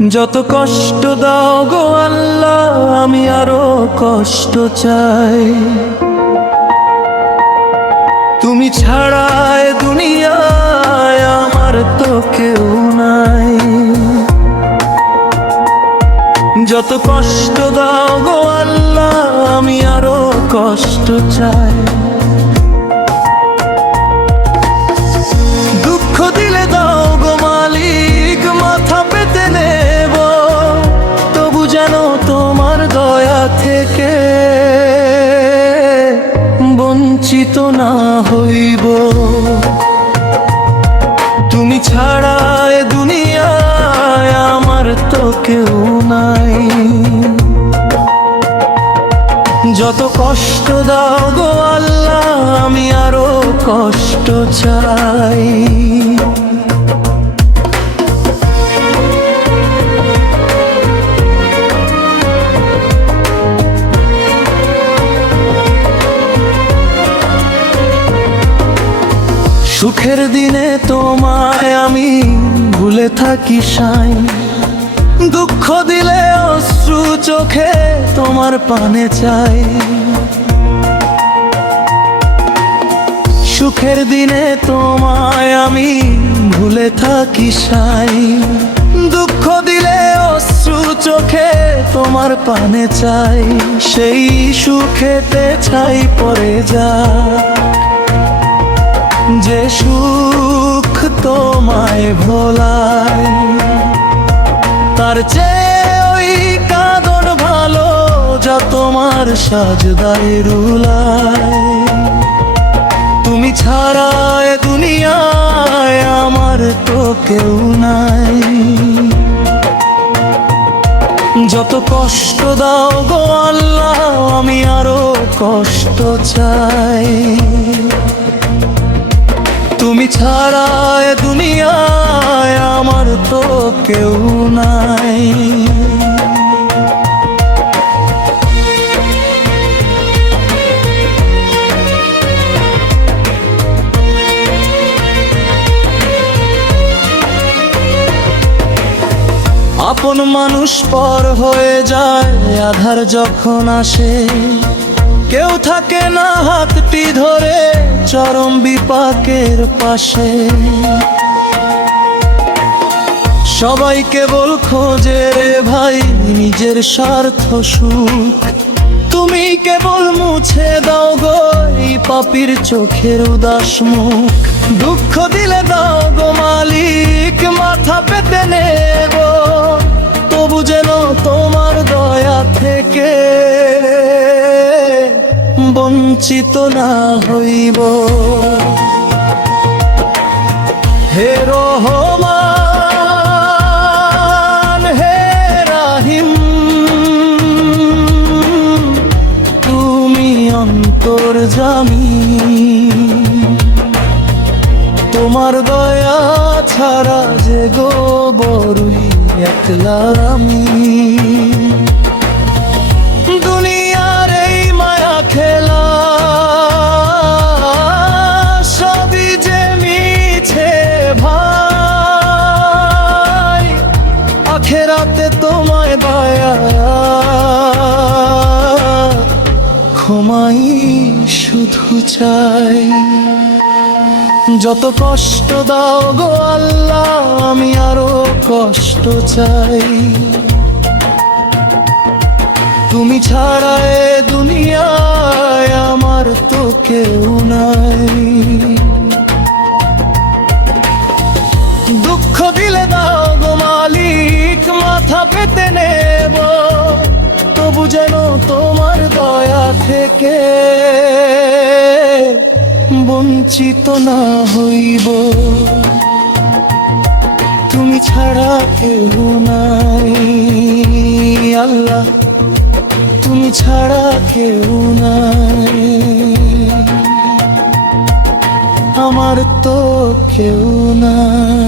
যত কষ্ট দাও গো আল্লাহ, আমি আরো কষ্ট চাই। তুমি ছাড়া এ দুনিয়ায় আমার তো কেউ নাই। যত কষ্ট দাও গো আল্লাহ, আমি আরো কষ্ট চাই। দুঃখ দিলে দাও গো মালিক, মাথা পেতে নেব, তবু যেন তোমার দয়া থেকে বঞ্চিত না হইব। তুমি ছাড়া এ দুনিয়ায় আমার তো কেউ নাই। যত কষ্ট দাও গো আল্লাহ, আমি আরো কষ্ট চাই। সুখের দিনে তোমায় আমি ভুলে থাকি সাই, দুঃখ দিলে অশ্রু চোখে তোমার পানে চাই। সুখের দিনে তোমায় আমি ভুলে থাকি সাই, দুঃখ দিলে অশ্রু চোখে তোমার পানে চাই। সেই সুখেতে ছাই পড়ে যা, যে সুখ তোমায় ভোলায়, তার চেয়ে ওই কাঁদন ভালো যা তোমার সাজদায় রুলায়। তুমি ছাড়া এ দুনিয়ায় আমার তো কেউ নাই। যত কষ্ট দাও গো আল্লাহ, আমি আরো কষ্ট চাই। তুমি ছাড়া এ দুনিয়ায় আমার তো কেউ নাই। আপন মানুষ পর হয়ে যায় আধার যখন আসে, কেউ থাকে না হাতটি ধরে চরম বিপাকের পাশে। সবাই কেবল খোঁজে রে ভাই নিজের স্বার্থ সুখ, তুমি কেবল মুছে দাও গো এই পাপীর চোখের উদাস মুখ। দুঃখ দিলে দাও গো মালিক, মাথা পেতে নেব, তবু যেন তোমার দয়া থেকে বঞ্চিত না হইব। হে রহমান হে রাহিম, তুমি অন্তর্যামী, তোমার দয়া ছাড়া যে গো বড়ই একলা আমি। দুনিয়ার এই মায়া খেলা সবই যে মিছে ভাই, আখেরাতে তোমায় দয়া ক্ষমাই শুধু চাই। যত কষ্ট দাও গো আল্লাহ, আমি আরো কষ্ট চাই। তুমি ছাড়া এ দুনিয়ায় আমার তো কেউ নাই। দুঃখ দিলে দাও গো মালিক, মাথা পেতে নেব, তবু যেন তোমার দয়া থেকে বঞ্চিত না হইব। তুমি ছাড়া কেউ নাই আল্লাহ, তুমি ছাড়া কেউ নাই, আমার তো কেউ নাই।